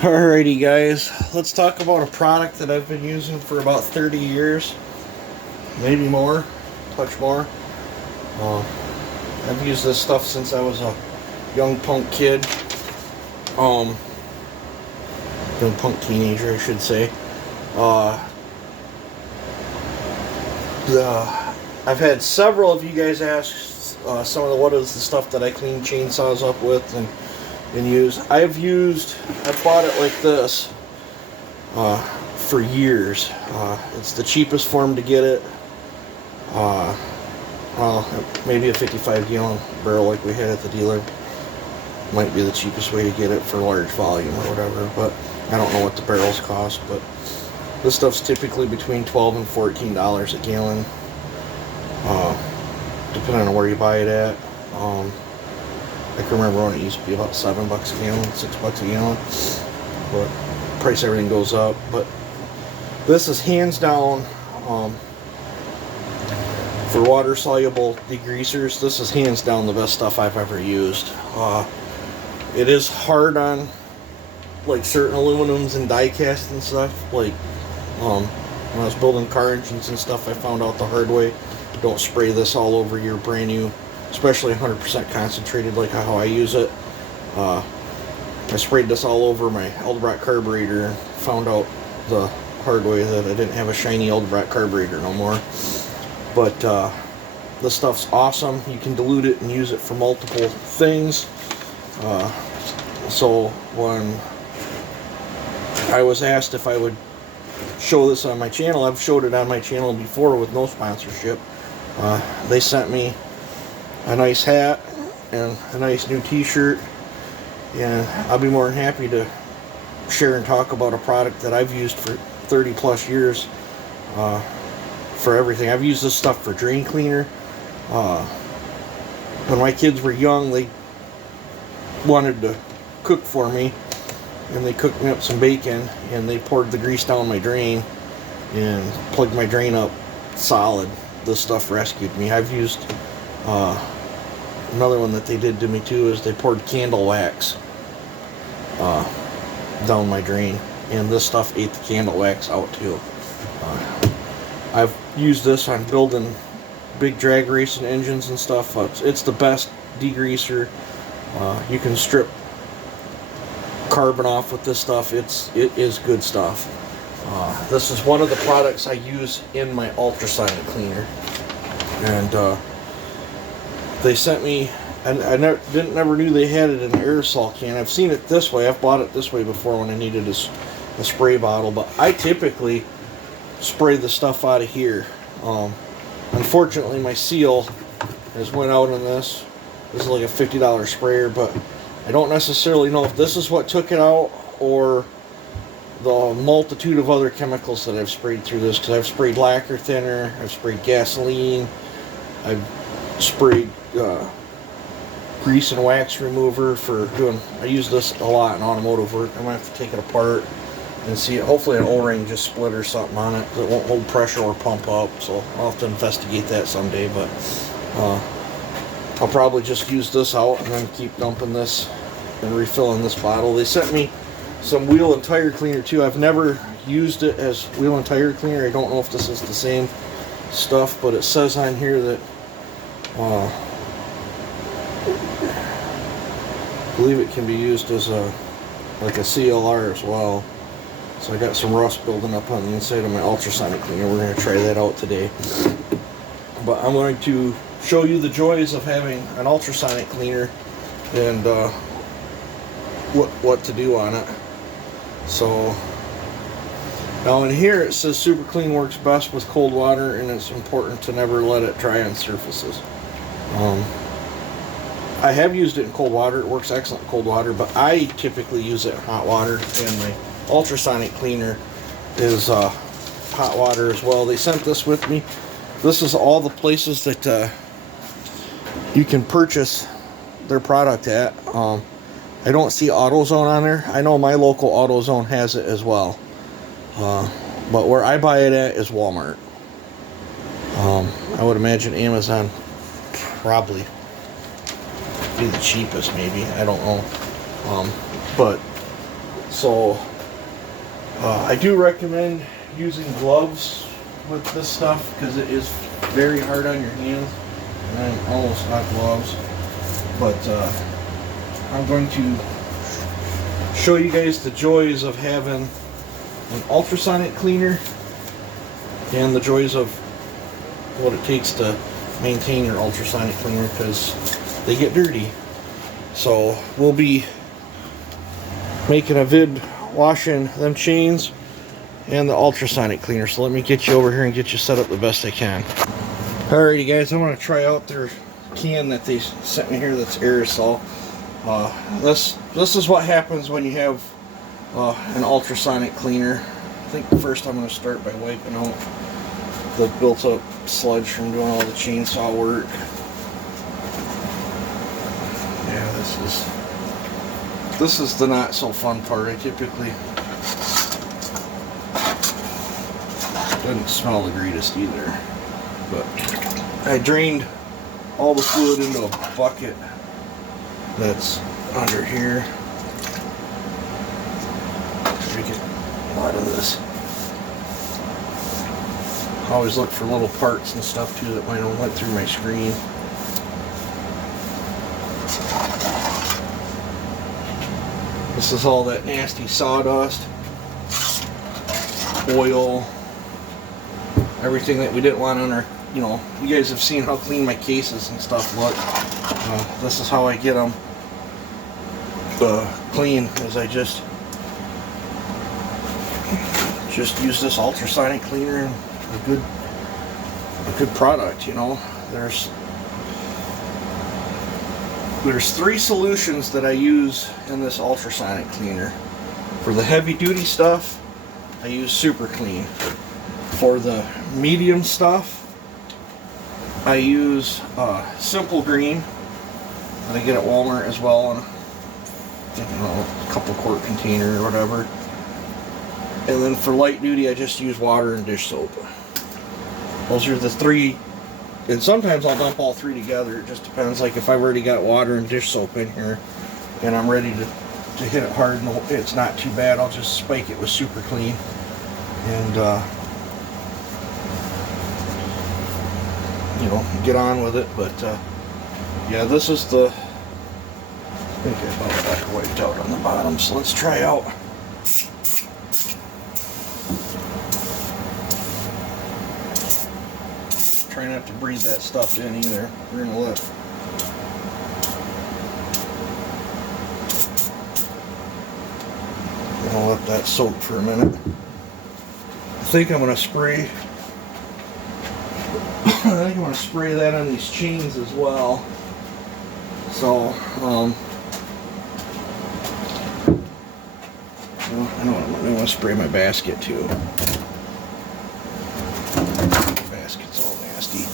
Alrighty guys, let's talk about a product that I've been using for about 30 years, maybe more, touch more. Uh, I've used this stuff since I was a young punk kid, um, young punk teenager I should say. Uh, I've had several of you guys ask some of what is the stuff that I clean chainsaws up with and use. I've bought it like this for years. It's the cheapest form to get it. Well, maybe a 55 gallon barrel like we had at the dealer might be the cheapest way to get it for large volume or whatever, but I don't know what the barrels cost, but this stuff's typically between $12 and $14 a gallon, depending on where you buy it at. I can remember when it used to be about $7 a gallon, $6 a gallon, but price everything goes up. But this is hands down, for water soluble degreasers, this is hands down the best stuff I've ever used. It is hard on like certain aluminums and die cast and stuff. Like when I was building car engines and stuff, I found out the hard way. Don't spray this all over your brand new, especially 100% concentrated like how I use it. I sprayed this all over my Eldebrock carburetor and found out the hard way that I didn't have a shiny Eldebrock carburetor no more. But this stuff's awesome. You can dilute it and use it for multiple things. So when I was asked if I would show this on my channel, I've showed it on my channel before with no sponsorship. They sent me a nice hat and a nice new t-shirt, and I'll be more than happy to share and talk about a product that I've used for 30 plus years for everything. I've used this stuff for drain cleaner. When my kids were young, they wanted to cook for me, and they cooked me up some bacon, and they poured the grease down my drain and plugged my drain up solid. This stuff rescued me. I've used another one that they did to me too is they poured candle wax down my drain, and this stuff ate the candle wax out too. I've used this on building big drag racing engines and stuff. It's the best degreaser. You can strip carbon off with this stuff. It is good stuff. This is one of the products I use in my ultrasonic cleaner, and they sent me, and I never knew they had it in an aerosol can. I've seen it this way. I've bought it this way before when I needed a spray bottle, but I typically spray the stuff out of here. Unfortunately, my seal has went out on this. This is like a $50 sprayer, but I don't necessarily know if this is what took it out or the multitude of other chemicals that I've sprayed through this, because I've sprayed lacquer thinner, I've sprayed gasoline, I've sprayed grease and wax remover for doing, I use this a lot in automotive work. I'm going to have to take it apart and see it. Hopefully an O-ring just split or something on it, because it won't hold pressure or pump up, so I'll have to investigate that someday. But I'll probably just use this out and then keep dumping this and refilling this bottle. They sent me some wheel and tire cleaner too. I've never used it as wheel and tire cleaner. I don't know if this is the same stuff, but it says on here that I believe it can be used as like a CLR as well. So I got some rust building up on the inside of my ultrasonic cleaner. We're going to try that out today. But I'm going to show you the joys of having an ultrasonic cleaner and what to do on it. So now in here it says Super Clean works best with cold water, and it's important to never let it dry on surfaces. I have used it in cold water. It works excellent in cold water, but I typically use it in hot water, and my ultrasonic cleaner is hot water as well. They sent this with me. This is all the places that you can purchase their product at. I don't see AutoZone on there. I know my local AutoZone has it as well, but where I buy it at is Walmart. I would imagine Amazon probably be the cheapest, maybe. I don't know. But So I do recommend using gloves with this stuff because it is very hard on your hands, and I'm almost not gloves. But I'm going to show you guys the joys of having an ultrasonic cleaner and the joys of what it takes to maintain your ultrasonic cleaner, because they get dirty. So we'll be making a vid washing them chains and the ultrasonic cleaner. So let me get you over here and get you set up the best I can. Alrighty guys, I want to try out their can that they sent me here that's aerosol. This is what happens when you have an ultrasonic cleaner. I think first I'm going to start by wiping out the built up sludge from doing all the chainsaw work. Yeah, this is the not so fun part. I typically doesn't smell the greatest either, but I drained all the fluid into a bucket that's under here. Drink a lot of this. I always look for little parts and stuff too that might have went through my screen. This is all that nasty sawdust, oil, everything that we didn't want on our, you know, you guys have seen how clean my cases and stuff look. This is how I get them clean, as I just use this ultrasonic cleaner and a good product, you know. There's 3 solutions that I use in this ultrasonic cleaner. For the heavy duty stuff, I use Super Clean. For the medium stuff, I use Simple Green that I get at Walmart as well, in a couple quart container or whatever. And then for light duty, I just use water and dish soap. Those are the 3, and sometimes I'll dump all 3 together. It just depends. Like if I've already got water and dish soap in here and I'm ready to hit it hard and it's not too bad, I'll just spike it with Super Clean and you know, get on with it. But yeah, this is the, I think I about that wiped out on the bottom, so let's try out. Try not to breathe that stuff in either. We're gonna let that soak for a minute. I think I'm gonna spray. I think I'm gonna spray that on these chains as well. So I know I'm gonna spray my basket too. Basket's all nasty.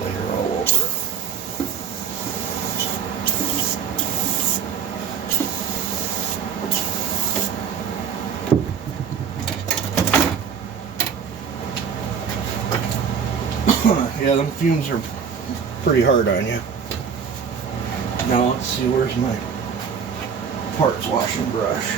Layer all over it. Yeah, them fumes are pretty hard on you. Now let's see, where's my parts washing brush?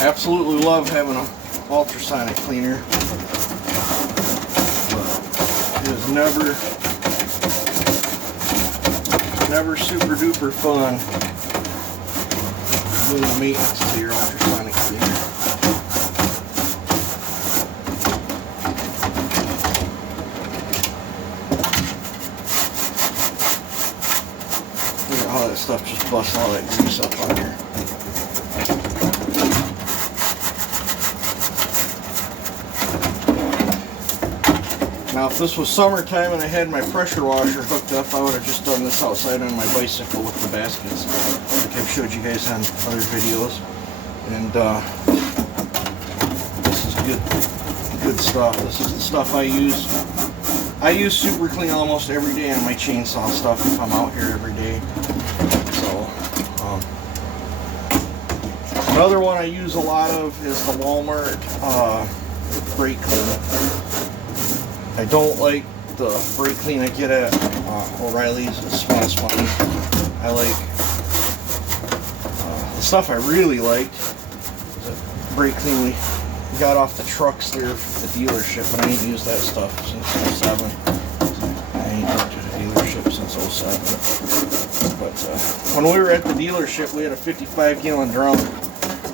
Absolutely love having an ultrasonic cleaner. It is never super duper fun doing the maintenance to your ultrasonic cleaner. Look at how that stuff just busts all that grease up on here. Now if this was summertime and I had my pressure washer hooked up, I would have just done this outside on my bicycle with the baskets, like I've showed you guys on other videos. And good stuff. This is the stuff I use. I use Super Clean almost every day on my chainsaw stuff if I'm out here every day. So, another one I use a lot of is the Walmart brake clean. I don't like the brake clean I get at O'Reilly's. It smells funny. I like the stuff I really liked is a brake clean we got off the trucks there for the dealership, and I ain't used that stuff since 07. I ain't been to the dealership since 07. But when we were at the dealership, we had a 55-gallon drum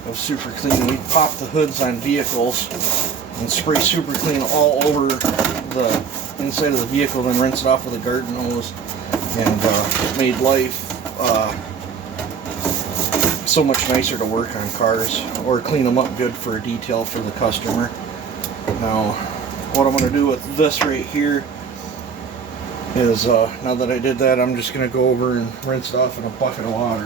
of Super Clean. We'd pop the hoods on vehicles and spray Super Clean all over the inside of the vehicle, then rinse it off with a garden hose, and it made life so much nicer to work on cars or clean them up good for a detail for the customer. Now, what I'm going to do with this right here is, now that I did that, I'm just going to go over and rinse it off in a bucket of water.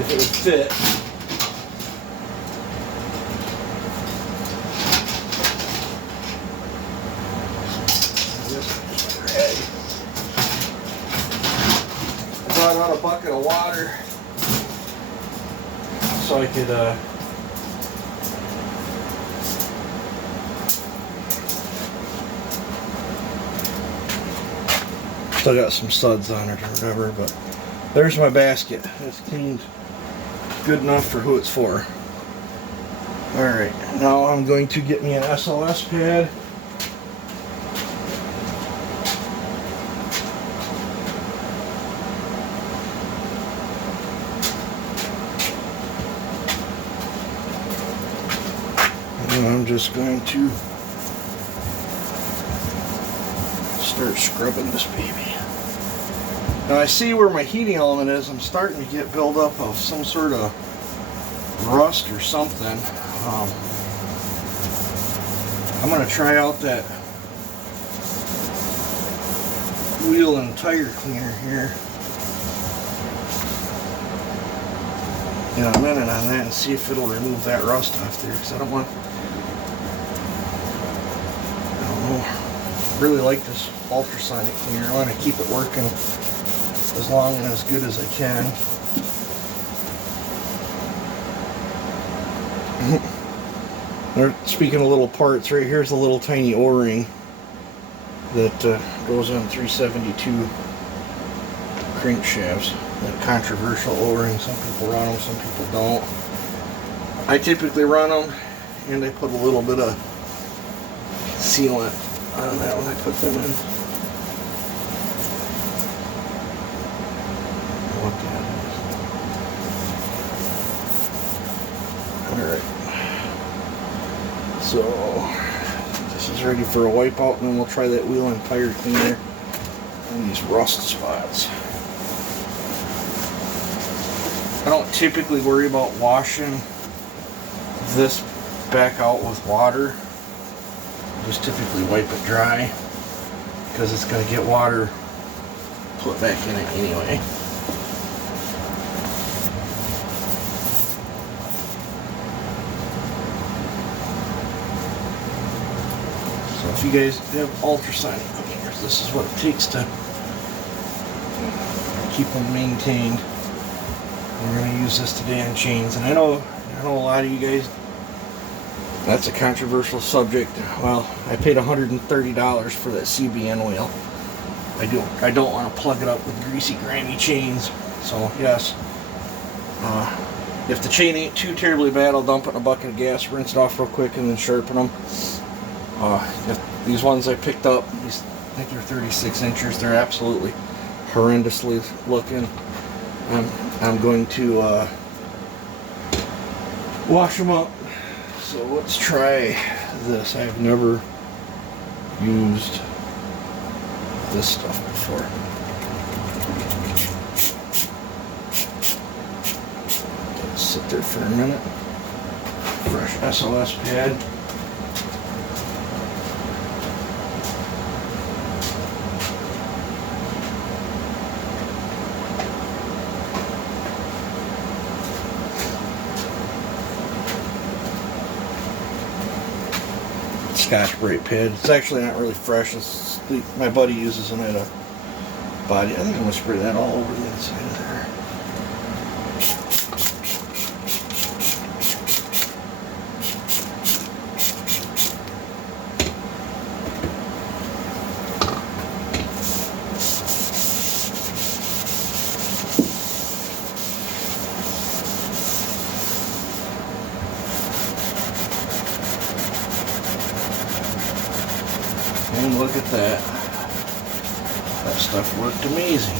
If it would fit. Brought out a bucket of water so I could still got some suds on it or whatever, but there's my basket. It's cleaned good enough for who it's for. Alright, now I'm going to get me an SOS pad. And I'm just going to start scrubbing this baby. Now I see where my heating element is. I'm starting to get buildup of some sort of rust or something. I'm going to try out that wheel and tire cleaner here in a minute on that and see if it'll remove that rust off there, because I don't know, I really like this ultrasonic cleaner. I want to keep it working as long and as good as I can. Speaking of little parts, right here's a little tiny O-ring that goes on 372 crankshafts. That controversial O-ring. Some people run them, some people don't. I typically run them, and I put a little bit of sealant on that when I put them in. What that is. Alright. So, this is ready for a wipeout, and then we'll try that wheel and tire cleaner on these rust spots. I don't typically worry about washing this back out with water. I just typically wipe it dry because it's going to get water put back in it anyway. So if you guys have ultrasonic cleaners, this is what it takes to keep them maintained. We're going to use this today on chains, and I know a lot of you guys, that's a controversial subject. Well, I paid $130 for that CBN wheel. I don't want to plug it up with greasy, grimy chains. So yes, if the chain ain't too terribly bad, I'll dump it in a bucket of gas, rinse it off real quick, and then sharpen them. These ones I picked up, I think they're 36 inches. They're absolutely horrendously looking. I'm going to wash them up. So let's try this. I've never used this stuff before. Let it sit there for a minute. Fresh SOS pad. Scotch-Brite pad. It's actually not really fresh. My buddy uses them at a body. I think I'm going to spray that all over the inside of there. And look at that. That stuff worked amazing.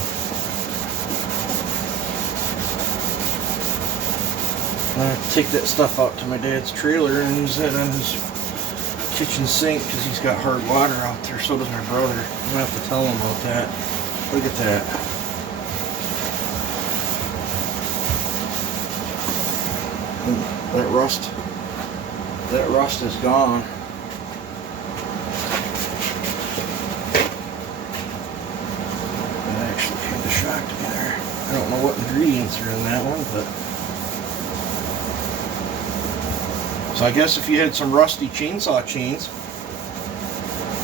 I have to take that stuff out to my dad's trailer and use that on his kitchen sink because he's got hard water out there. So does my brother. I'm going to have to tell him about that. Look at that. And that rust is gone. Shocked me there. I don't know what ingredients are in that one, but so I guess if you had some rusty chainsaw chains,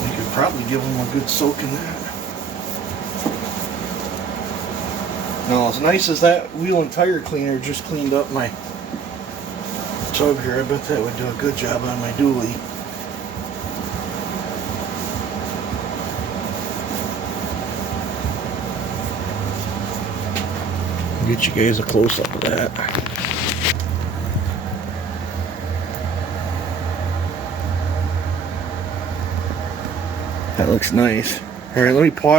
you could probably give them a good soak in that. Now, as nice as that wheel and tire cleaner just cleaned up my tub here, I bet that would do a good job on my dually. Get you guys a close-up of that. That looks nice. All right, let me pause.